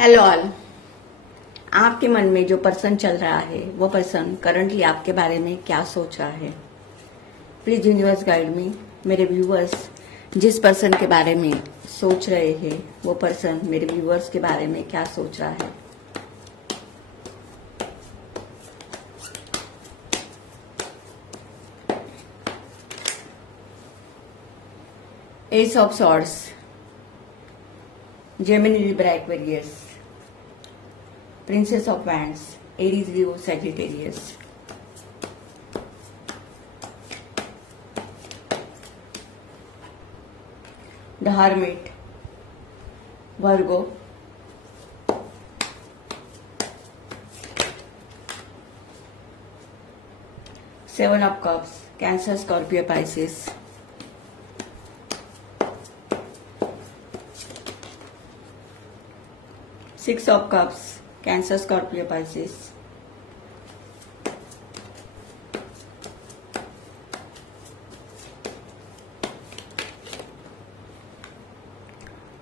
Hello all. आपके मन में जो पर्सन चल रहा है वो पर्सन करंटली आपके बारे में क्या सोच रहा है? Please universe guide me. मेरे व्यूअर्स जिस पर्सन के बारे में सोच रहे हैं वो पर्सन मेरे व्यूअर्स के बारे में क्या सोच रहा है? S of swords, Gemini, Libra, Aquarius, Princess of Wands, Aries, Leo, Sagittarius. The Hermit, Virgo. Seven of Cups, Cancer, Scorpio, Pisces. Six of Cups, Cancer, Scorpio, Pisces.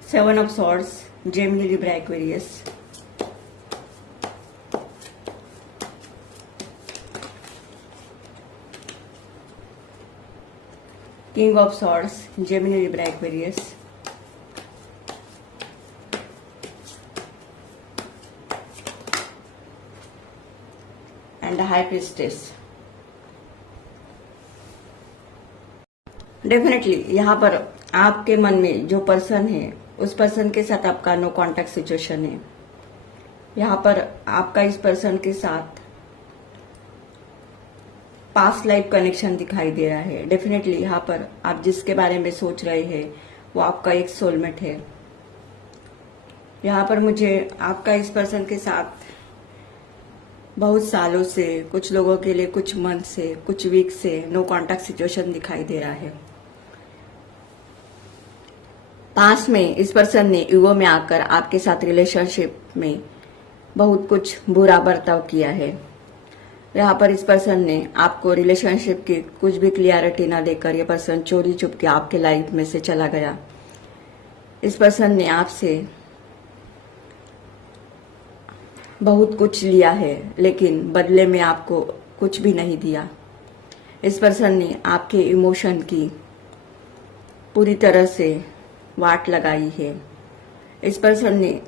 Seven of Swords, Gemini, Libra, Aquarius. King of Swords, Gemini, Libra, Aquarius. And high priestess. Definitely यहाँ पर आपके मन में जो person है उस person के साथ आपका नो कांटेक्ट सिचुएशन है। यहाँ पर आपका इस पर्सन के साथ पास्ट लाइफ कनेक्शन दिखाई दे रहा है। डेफिनेटली यहाँ पर आप जिसके बारे में सोच रहे हैं वो आपका एक सोलमेट है। यहाँ पर मुझे आपका इस पर्सन के साथ बहुत सालों से, कुछ लोगों के लिए कुछ मंथ से, कुछ वीक से नो कांटेक्ट सिचुएशन दिखाई दे रहा है। पास्ट में इस पर्सन ने ईगो में आकर आपके साथ रिलेशनशिप में बहुत कुछ बुरा बर्ताव किया है। यहाँ पर इस पर्सन ने आपको रिलेशनशिप की कुछ भी क्लियरिटी ना देकर ये पर्सन चोरी छुप के आपके लाइफ में से चला गया। इस पर्सन ने आपसे बहुत कुछ लिया है लेकिन बदले में आपको कुछ भी नहीं दिया। इस पर्सन ने आपके इमोशन की पूरी तरह से वाट लगाई है। इस पर्सन ने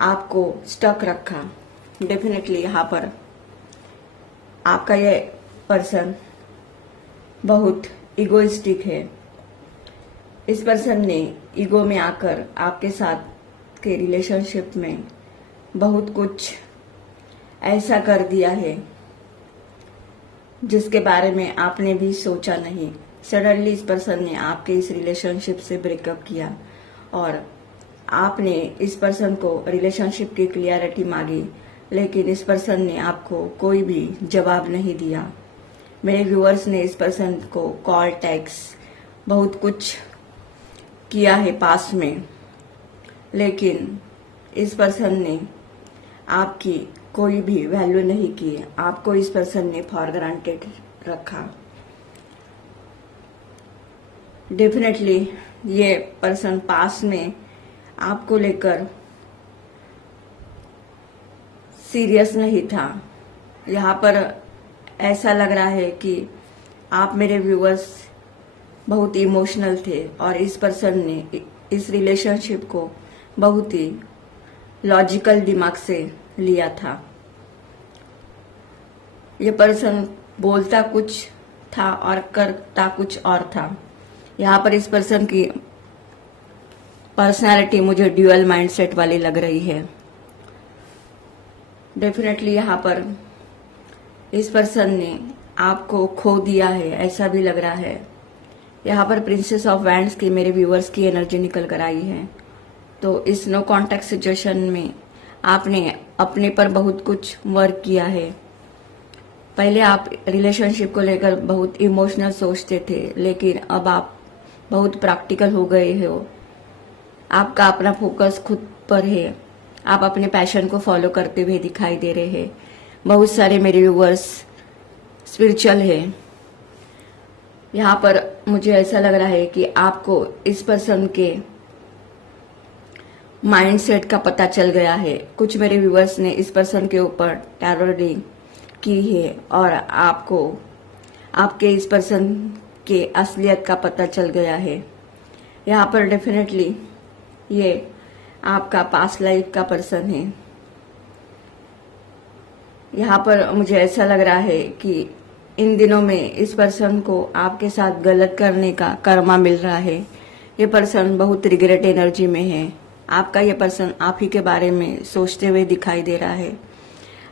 आपको स्टक रखा। डेफिनेटली यहाँ पर आपका ये पर्सन बहुत इगोइस्टिक है। इस पर्सन ने ईगो में आकर आपके साथ के रिलेशनशिप में बहुत कुछ ऐसा कर दिया है जिसके बारे में आपने भी सोचा नहीं। सडनली इस पर्सन ने आपके इस रिलेशनशिप से ब्रेकअप किया और आपने इस पर्सन को रिलेशनशिप की क्लियरिटी मांगी लेकिन इस पर्सन ने आपको कोई भी जवाब नहीं दिया। मेरे व्यूअर्स ने इस पर्सन को कॉल, टैक्स बहुत कुछ किया है पास्ट में लेकिन इस पर्सन ने आपकी कोई भी वैल्यू नहीं की। आपको इस पर्सन ने फॉर ग्रांटेड रखा। डेफिनेटली ये पर्सन पास में आपको लेकर सीरियस नहीं था। यहाँ पर ऐसा लग रहा है कि आप मेरे व्यूअर्स बहुत इमोशनल थे और इस पर्सन ने इस रिलेशनशिप को बहुत ही लॉजिकल दिमाग से लिया था। ये पर्सन बोलता कुछ था और करता कुछ और था। यहाँ पर इस पर्सन की पर्सनालिटी मुझे ड्यूअल माइंडसेट वाली लग रही है। डेफिनेटली यहाँ पर इस पर्सन ने आपको खो दिया है ऐसा भी लग रहा है। यहाँ पर प्रिंसेस ऑफ वैंड्स की मेरे व्यूअर्स की एनर्जी निकल कर आई है। तो इस नो कांटेक्ट सिचुएशन में आपने अपने पर बहुत कुछ वर्क किया है। पहले आप रिलेशनशिप को लेकर बहुत इमोशनल सोचते थे लेकिन अब आप बहुत प्रैक्टिकल हो गए हो। आपका अपना फोकस खुद पर है। आप अपने पैशन को फॉलो करते हुए दिखाई दे रहे हैं। बहुत सारे मेरे व्यूअर्स स्पिरिचुअल है। यहाँ पर मुझे ऐसा लग रहा है कि आपको इस पर्सन के माइंडसेट का पता चल गया है। कुछ मेरे व्यूअर्स ने इस पर्सन के ऊपर टैरो रीडिंग की है और आपको आपके इस पर्सन के असलियत का पता चल गया है। यहाँ पर डेफिनेटली ये आपका पास्ट लाइफ का पर्सन है। यहाँ पर मुझे ऐसा लग रहा है कि इन दिनों में इस पर्सन को आपके साथ गलत करने का कर्मा मिल रहा है। ये पर्सन बहुत रिग्रेट एनर्जी में है। आपका ये पर्सन आप ही के बारे में सोचते हुए दिखाई दे रहा है।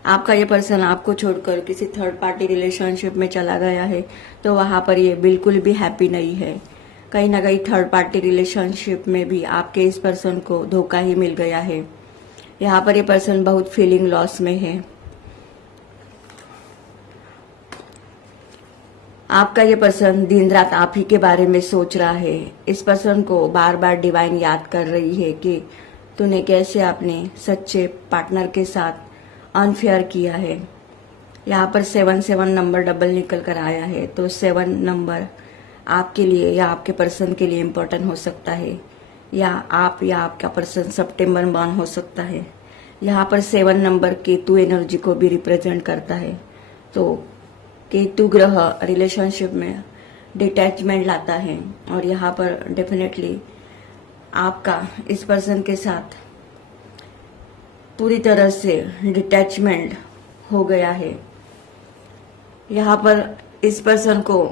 आपका ये पर्सन आपको छोड़कर किसी थर्ड पार्टी रिलेशनशिप में चला गया है, तो वहाँ पर ये बिल्कुल भी हैप्पी नहीं है। कहीं ना कहीं थर्ड पार्टी रिलेशनशिप में भी आपके इस पर्सन को धोखा ही मिल गया है। यहाँ पर ये पर्सन बहुत फीलिंग लॉस में है। आपका ये पर्सन दिन रात आप ही के बारे में सोच रहा है। इस पर्सन को बार बार डिवाइन याद कर रही है कि तूने कैसे अपने सच्चे पार्टनर के साथ अनफेयर किया है। यहाँ पर 77 नंबर डबल निकल कर आया है, तो 7 नंबर आपके लिए या आपके पर्सन के लिए इम्पोर्टेंट हो सकता है, या आप या आपका पर्सन सितंबर मंथ हो सकता है। यहाँ पर 7 नंबर केतु एनर्जी को भी रिप्रेजेंट करता है। तो केतु ग्रह रिलेशनशिप में डिटैचमेंट लाता है और यहाँ पर डेफिनेटली आपका इस पर्सन के साथ पूरी तरह से डिटैचमेंट हो गया है। यहाँ पर इस पर्सन को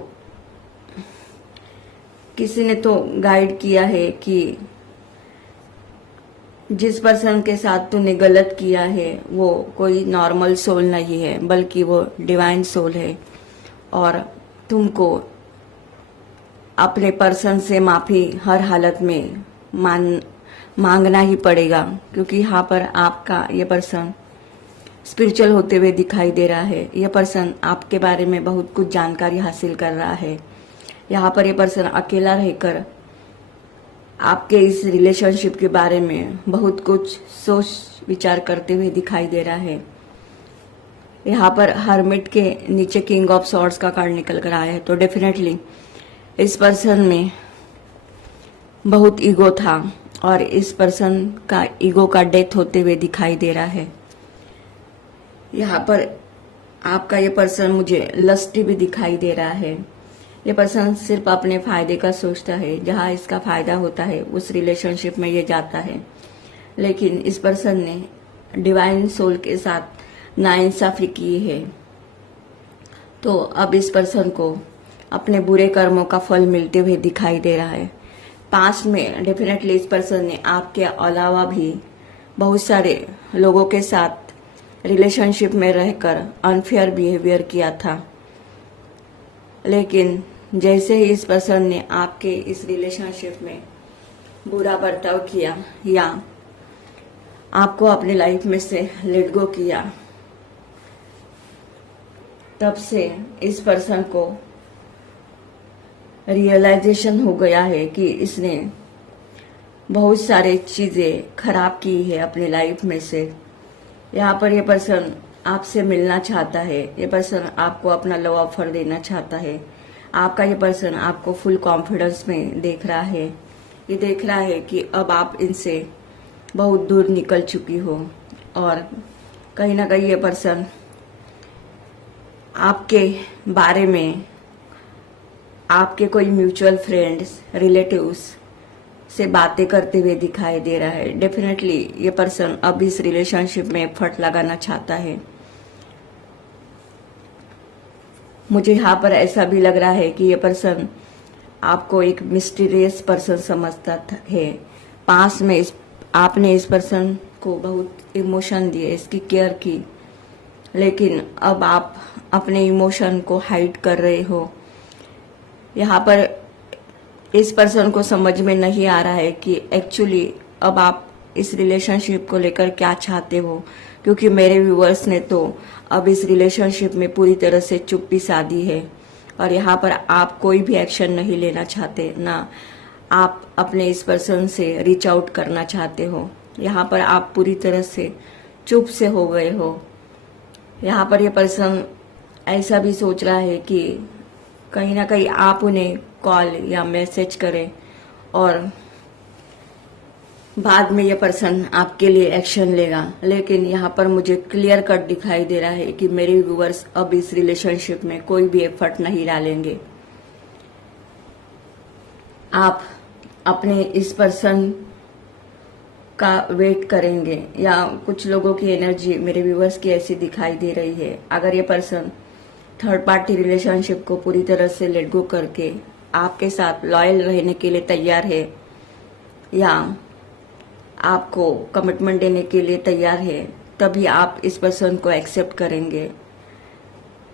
किसी ने तो गाइड किया है कि जिस पर्सन के साथ तूने गलत किया है वो कोई नॉर्मल सोल नहीं है, बल्कि वो डिवाइन सोल है और तुमको अपने पर्सन से माफी हर हालत में मांगना ही पड़ेगा, क्योंकि यहाँ पर आपका ये पर्सन स्पिरिचुअल होते हुए दिखाई दे रहा है। ये पर्सन आपके बारे में बहुत कुछ जानकारी हासिल कर रहा है। यहाँ पर ये पर्सन अकेला रहकर आपके इस रिलेशनशिप के बारे में बहुत कुछ सोच विचार करते हुए दिखाई दे रहा है। यहाँ पर हर्मिट के नीचे किंग ऑफ सॉर्ड्स का कार्ड निकल कर आया है, तो डेफिनेटली इस पर्सन में बहुत ईगो था और इस पर्सन का ईगो का डेथ होते हुए दिखाई दे रहा है। यहाँ पर आपका ये पर्सन मुझे लस्टी भी दिखाई दे रहा है। ये पर्सन सिर्फ अपने फायदे का सोचता है, जहाँ इसका फायदा होता है उस रिलेशनशिप में ये जाता है। लेकिन इस पर्सन ने डिवाइन सोल के साथ नाइंसाफी की है, तो अब इस पर्सन को अपने बुरे कर्मों का फल मिलते हुए दिखाई दे रहा है। पास्ट में डेफिनेटली इस पर्सन ने आपके अलावा भी बहुत सारे लोगों के साथ रिलेशनशिप में रहकर अनफेयर बिहेवियर किया था, लेकिन जैसे ही इस पर्सन ने आपके इस रिलेशनशिप में बुरा बर्ताव किया या आपको अपनी लाइफ में से लेट गो किया, तब से इस पर्सन को रियलाइजेशन हो गया है कि इसने बहुत सारे चीजें खराब की है अपनी लाइफ में से। यहाँ पर ये पर्सन आपसे मिलना चाहता है। ये पर्सन आपको अपना लव ऑफर देना चाहता है। आपका ये पर्सन आपको फुल कॉन्फिडेंस में देख रहा है। ये देख रहा है कि अब आप इनसे बहुत दूर निकल चुकी हो और कहीं ना कहीं ये पर्सन आपके बारे में आपके कोई म्यूचुअल फ्रेंड्स रिलेटिव्स से बातें करते हुए दिखाई दे रहा है। डेफिनेटली ये पर्सन अब इस रिलेशनशिप में एफर्ट लगाना चाहता है। मुझे यहाँ पर ऐसा भी लग रहा है कि ये पर्सन आपको एक मिस्टीरियस पर्सन समझता है। पास में आपने इस पर्सन को बहुत इमोशन दिए, इसकी केयर की, लेकिन अब आप अपने इमोशन को हाइड कर रहे हो। यहाँ पर इस पर्सन को समझ में नहीं आ रहा है कि एक्चुअली अब आप इस रिलेशनशिप को लेकर क्या चाहते हो, क्योंकि मेरे व्यूअर्स ने तो अब इस रिलेशनशिप में पूरी तरह से चुप्पी साधी है और यहाँ पर आप कोई भी एक्शन नहीं लेना चाहते, ना आप अपने इस पर्सन से रीच आउट करना चाहते हो। यहाँ पर आप पूरी तरह से चुप से हो गए हो। यहाँ पर ये पर्सन ऐसा भी सोच रहा है कि कहीं ना कहीं आप उन्हें कॉल या मैसेज करें और बाद में ये पर्सन आपके लिए एक्शन लेगा, लेकिन यहाँ पर मुझे क्लियर कट दिखाई दे रहा है कि मेरे व्यूअर्स अब इस रिलेशनशिप में कोई भी एफर्ट नहीं डालेंगे। आप अपने इस पर्सन का वेट करेंगे, या कुछ लोगों की एनर्जी मेरे व्यूअर्स की ऐसी दिखाई दे रही है। अगर ये पर्सन थर्ड पार्टी रिलेशनशिप को पूरी तरह से लेट गो करके आपके साथ लॉयल रहने के लिए तैयार है, या आपको कमिटमेंट देने के लिए तैयार है, तभी आप इस पर्सन को एक्सेप्ट करेंगे।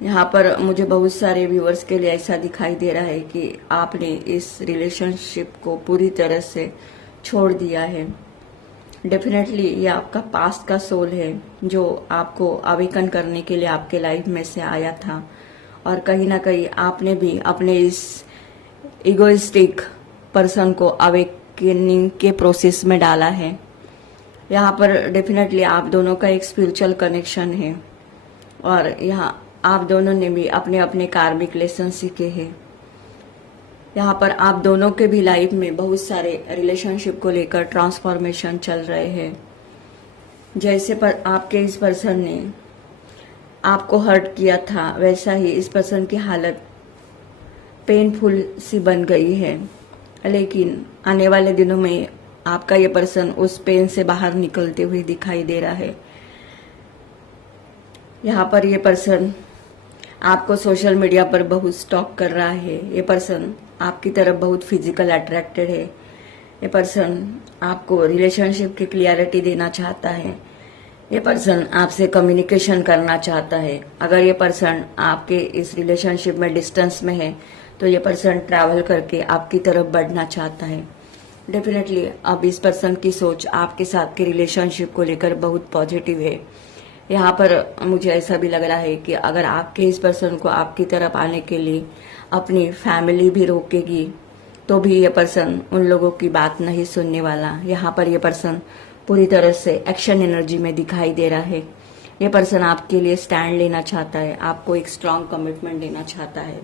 यहाँ पर मुझे बहुत सारे व्यूअर्स के लिए ऐसा दिखाई दे रहा है कि आपने इस रिलेशनशिप को पूरी तरह से छोड़ दिया है। डेफिनेटली ये आपका पास्ट का सोल है जो आपको अवेकन करने के लिए आपके लाइफ में से आया था, और कहीं ना कहीं आपने भी अपने इस इगोइस्टिक पर्सन को अवेकनिंग के प्रोसेस में डाला है। यहाँ पर डेफिनेटली आप दोनों का एक स्पिरिचुअल कनेक्शन है, और यहाँ आप दोनों ने भी अपने अपने कार्मिक लेसन सीखे हैं। यहाँ पर आप दोनों के भी लाइफ में बहुत सारे रिलेशनशिप को लेकर ट्रांसफॉर्मेशन चल रहे हैं। जैसे पर आपके इस पर्सन ने आपको हर्ट किया था, वैसा ही इस पर्सन की हालत पेनफुल सी बन गई है, लेकिन आने वाले दिनों में आपका ये पर्सन उस पेन से बाहर निकलते हुए दिखाई दे रहा है। यहाँ पर ये पर्सन आपको सोशल मीडिया पर बहुत स्टॉक कर रहा है। ये पर्सन आपकी तरफ बहुत फिजिकल अट्रैक्टेड है। ये पर्सन आपको रिलेशनशिप की क्लियरिटी देना चाहता है। ये पर्सन आपसे कम्युनिकेशन करना चाहता है। अगर ये पर्सन आपके इस रिलेशनशिप में डिस्टेंस में है, तो ये पर्सन ट्रैवल करके आपकी तरफ बढ़ना चाहता है। डेफिनेटली अब इस पर्सन की सोच आपके साथ के रिलेशनशिप को लेकर बहुत पॉजिटिव है। यहाँ पर मुझे ऐसा भी लग रहा है कि अगर आपके इस पर्सन को आपकी तरफ आने के लिए अपनी फैमिली भी रोकेगी, तो भी ये पर्सन उन लोगों की बात नहीं सुनने वाला। यहाँ पर ये पर्सन पूरी तरह से एक्शन एनर्जी में दिखाई दे रहा है। ये पर्सन आपके लिए स्टैंड लेना चाहता है, आपको एक स्ट्रांग कमिटमेंट देना चाहता है।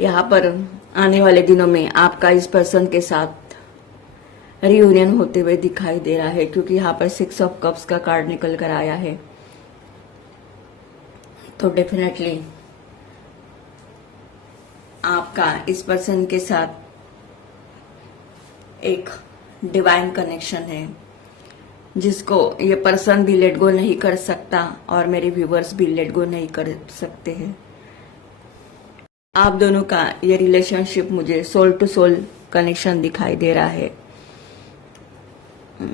यहाँ पर आने वाले दिनों में आपका इस पर्सन के साथ रियूनियन होते हुए दिखाई दे रहा है, क्योंकि यहाँ पर 6 ऑफ कप्स का कार्ड निकल कर आया है। तो डेफिनेटली आपका इस पर्सन के साथ एक डिवाइन कनेक्शन है, जिसको ये पर्सन भी लेट गो नहीं कर सकता, और मेरे व्यूवर्स भी लेट गो नहीं कर सकते हैं। आप दोनों का ये रिलेशनशिप मुझे सोल टू सोल कनेक्शन दिखाई दे रहा है।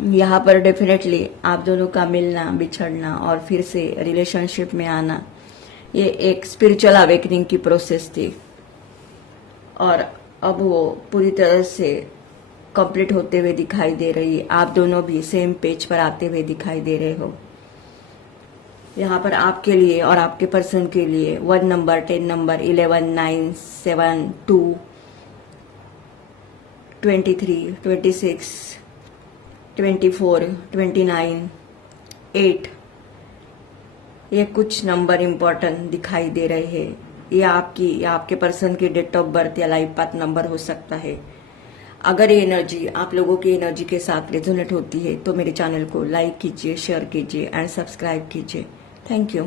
यहाँ पर डेफिनेटली आप दोनों का मिलना, बिछड़ना और फिर से रिलेशनशिप में आना, ये एक स्पिरिचुअल अवेकनिंग की प्रोसेस थी, और अब वो पूरी तरह से कंप्लीट होते हुए दिखाई दे रही है। आप दोनों भी सेम पेज पर आते हुए दिखाई दे रहे हो। यहाँ पर आपके लिए और आपके पर्सन के लिए 1 नंबर, 10 नंबर, 11, 9, 7, 2, 23, 26, 24, 29, 8, ये कुछ नंबर इम्पोर्टेंट दिखाई दे रहे हैं। ये आपकी या आपके पर्सन की डेट ऑफ बर्थ या लाइफ पाथ नंबर हो सकता है। अगर ये एनर्जी आप लोगों की एनर्जी के साथ रेजोनेट होती है, तो मेरे चैनल को लाइक कीजिए, शेयर कीजिए एंड सब्सक्राइब कीजिए। Thank you.